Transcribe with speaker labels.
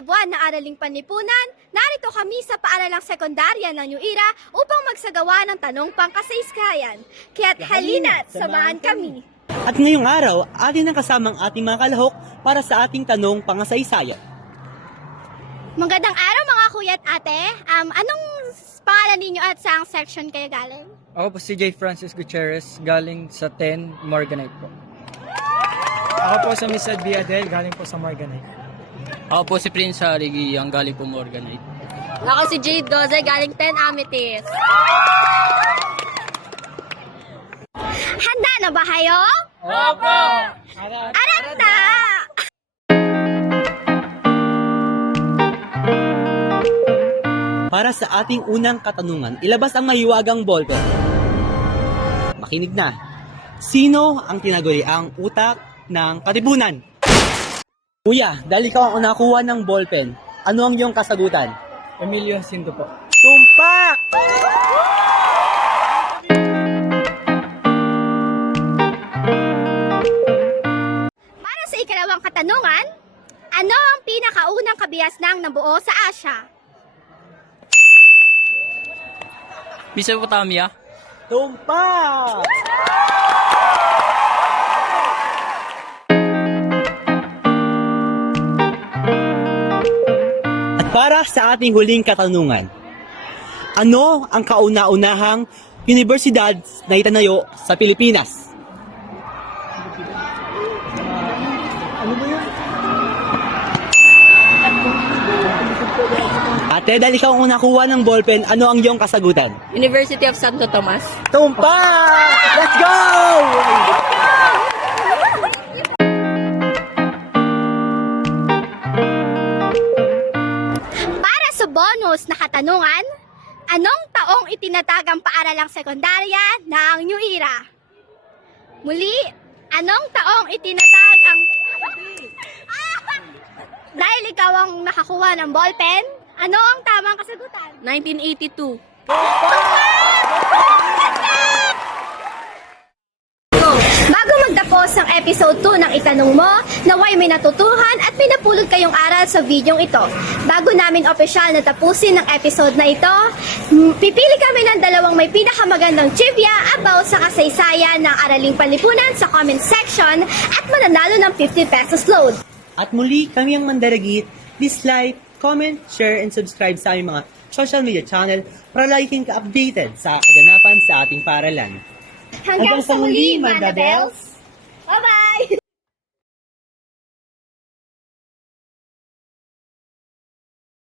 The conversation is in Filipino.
Speaker 1: sa buwan ng Araling Panlipunan, narito kami sa paaralang sekundarya ng New Era upang magsagawa ng tanong pangkasaysayan. Kaya't halina't samahan kami.
Speaker 2: At ngayong araw, atin ang kasamang ating mga kalahok para sa ating tanong pangasaysayan.
Speaker 1: Magandang araw mga kuya at ate. Um, anong pangalan ninyo at saang section kayo galing?
Speaker 3: Ako po si J. Francis Gutierrez, galing sa 10 Morganite po.
Speaker 4: Ako po sa Miss Ed Adel, galing po sa Morganite.
Speaker 5: Ako po si Prince Harigi, ang galing po Morganite.
Speaker 1: Ako si Jade Doze, galing 10 Amethyst. Handa na ba kayo?
Speaker 4: Opo!
Speaker 1: Aranta!
Speaker 2: Para sa ating unang katanungan, ilabas ang mahiwagang ballpen. Makinig na. Sino ang tinaguri ang utak ng katipunan? Kuya, dahil ikaw ang nakuha ng ballpen, ano ang iyong kasagutan?
Speaker 4: Emilio Jacinto po.
Speaker 2: Tumpak!
Speaker 1: Para sa ikalawang katanungan, ano ang pinakaunang kabias ng nabuo sa Asya?
Speaker 5: Mesopotamia,
Speaker 2: Tumpak! Para sa ating huling katanungan, ano ang kauna-unahang universidad na itanayo sa Pilipinas? Ate, dahil ikaw ang nakuha ng ballpen, ano ang iyong kasagutan?
Speaker 5: University of Santo Tomas.
Speaker 2: Tumpak! Let's go!
Speaker 1: Para sa bonus na katanungan, anong taong itinatag ang paaralang sekundarya ng New Era? Muli, anong taong itinatag ang... Dahil ikaw ang nakakuha ng ballpen, ano ang tamang kasagutan?
Speaker 5: 1982.
Speaker 1: Bago magtapos ang episode 2 ng Itanong Mo, naway may natutuhan at may napulot kayong aral sa videong ito. Bago namin opisyal na tapusin ang episode na ito, pipili kami ng dalawang may pinakamagandang trivia about sa kasaysayan ng Araling Panlipunan sa comment section at mananalo ng 50 pesos load.
Speaker 2: At muli, kami ang Mandaragit. Please like, comment, share, and subscribe sa aming mga social media channel para laging ka-updated sa kaganapan sa ating paralan.
Speaker 1: Hanggang sa muli, Mandabels! 拜拜。